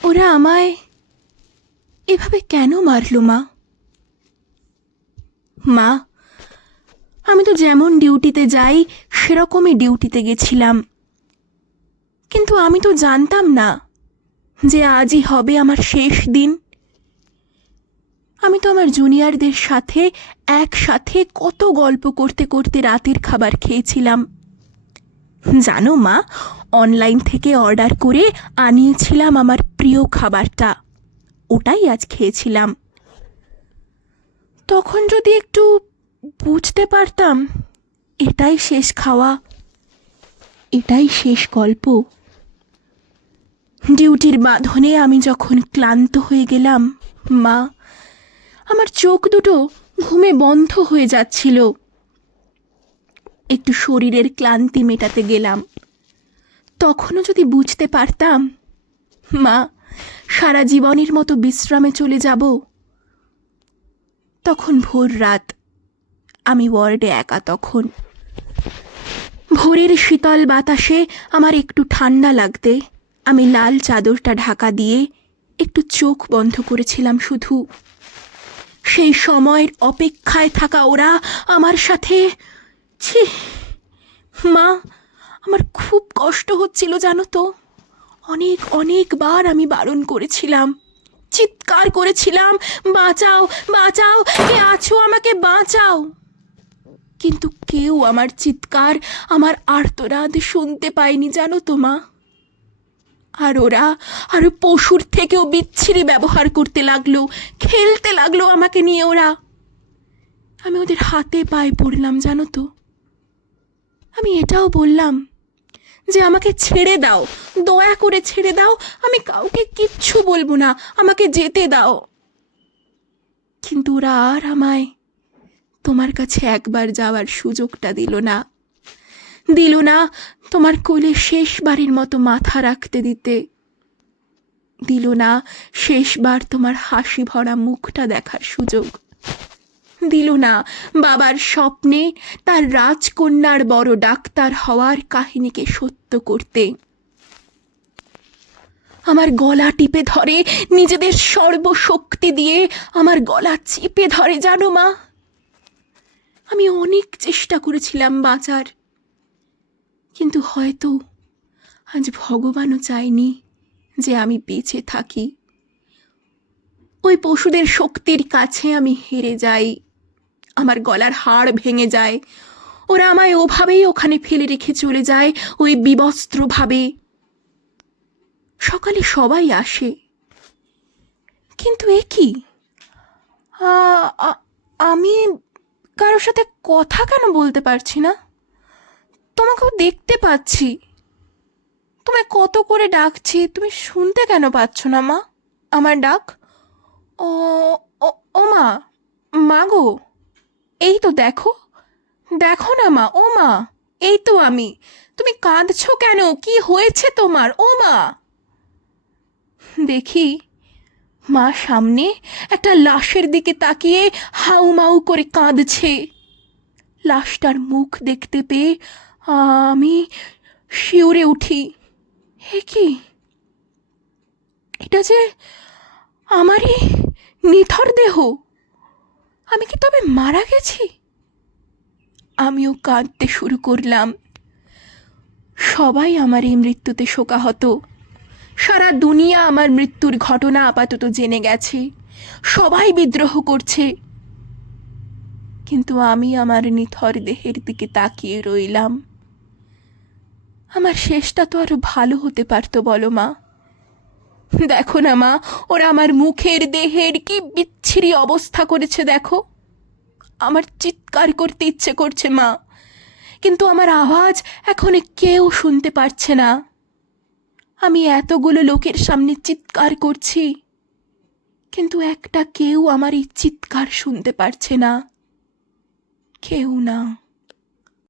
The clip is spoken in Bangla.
ওরা আমায় এভাবে কেন মারল মা? মা, আমি তো যেমন ডিউটিতে যাই সেরকমই ডিউটিতে গেছিলাম, কিন্তু আমি তো জানতাম না যে আজই হবে আমার শেষ দিন। আমি তো আমার জুনিয়রদের সাথে একসাথে কত গল্প করতে করতে রাতের খাবার খেয়েছিলাম। জানো মা, অনলাইন থেকে অর্ডার করে আনিয়েছিলাম আমার প্রিয় খাবারটা, ওটাই আজ খেয়েছিলাম। তখন যদি একটু বুঝতে পারতাম এটাই শেষ খাওয়া, এটাই শেষ গল্প। ডিউটির বাঁধনে আমি যখন ক্লান্ত হয়ে গেলাম মা, আমার চোখ দুটো ঘুমে বন্ধ হয়ে যাচ্ছিল। একটু শরীরের ক্লান্তি মেটাতে গেলাম, তখনও যদি বুঝতে পারতাম মা সারা জীবনের মতো বিশ্রামে চলে যাব। তখন ভোর রাত, আমি ওয়ার্ডে একা। তখন ভোরের শীতল বাতাসে আমার একটু ঠান্ডা লাগতে আমি লাল চাদরটা ঢাকা দিয়ে একটু চোখ বন্ধ করেছিলাম শুধু। সেই সময়ের অপেক্ষায় থাকা ওরা আমার সাথে, ছি মা, আমার খুব কষ্ট হচ্ছিল জানো তো। অনেকবার আমি বারণ করেছিলাম, চিৎকার করেছিলাম, বাঁচাও বাঁচাও, কে আছো, আমাকে বাঁচাও। কিন্তু কেউ আমার চিৎকার, আমার আর্তনাদ শুনতে পায়নি জানো তো মা। আর ওরা আরো পশুর থেকেও বিচ্ছিরি ব্যবহার করতে লাগলো, খেলতে লাগলো আমাকে নিয়ে ওরা। আমি ওদের হাতে পায়ে পড়লাম জানো তো। আমি এটাও বললাম যে আমাকে ছেড়ে দাও, দয়া করে ছেড়ে দাও, আমি কাউকে কিচ্ছু বলবো না, আমাকে যেতে দাও। কিন্তু ওরা আর আমায় তোমার কাছে একবার যাওয়ার সুযোগটা দিল না, দিল না তোমার কোলে শেষবারের মতো মাথা রাখতে দিতে, দিল না শেষবার তোমার হাসি ভরা মুখটা দেখার সুযোগ, দিল না বাবার স্বপ্নে তার রাজকন্যার বড় ডাক্তার হওয়ার কাহিনীকে সত্য করতে। আমার গলা টিপে ধরে, নিজেদের সর্বশক্তি দিয়ে আমার গলা চেপে ধরে জানো মা। আমি অনেক চেষ্টা করেছিলাম বাঁচার, কিন্তু হয়তো আজ ভগবানও চায়নি যে আমি বেঁচে থাকি। ওই পশুদের শক্তির কাছে আমি হেরে যাই, আমার গলার হাড় ভেঙে যায়। ওরা আমায় ওভাবেই ওখানে ফেলে রেখে চলে যায়, ওই বিবস্ত্রভাবে। সকালে সবাই আসে, কিন্তু এ কি, আমি কারোর সাথে কথা কেন বলতে পারছি না? তোমাকেও দেখতে পাচ্ছি, তোমায় কত করে ডাকছি, তুমি শুনতে কেন পাচ্ছ না মা আমার ডাক? ও ও ও মা, মা গো, এই তো দেখো, দেখো না মা, ও মা, এই তো আমি। তুমি কাঁদছো কেন, কি হয়েছে তোমার ও মা? দেখি মা সামনে একটা লাশের দিকে তাকিয়ে হাউমাউ করে কাঁদছে। লাশটার মুখ দেখতে পেয়ে আমি শিউরে উঠি। হে কি, এটা যে আমারই নিথর দেহ, আমি কি তবে মারা গেছি? আমিও কাঁদতে শুরু করলাম। সবাই আমার এই মৃত্যুতে শোকাহত, সারা দুনিয়া আমার মৃত্যুর ঘটনা আপাতত জেনে গেছে, সবাই বিদ্রোহ করছে, কিন্তু আমি আমার নিথর দেহের দিকে তাকিয়ে রইলাম। আমার শেষটা তো আরো ভালো হতে পারতো বলো মা। দেখো না মা, ওরা আমার মুখের দেহের কি বিচ্ছিরি অবস্থা করেছে দেখো। আমার চিৎকার করতে ইচ্ছে করছে মা, কিন্তু আমার আওয়াজ এখন কেউ শুনতে পারছে না। আমি এতগুলো লোকের সামনে চিৎকার করছি, কিন্তু একটা কেউ আমার এই চিৎকার শুনতে পারছে না, কেউ না।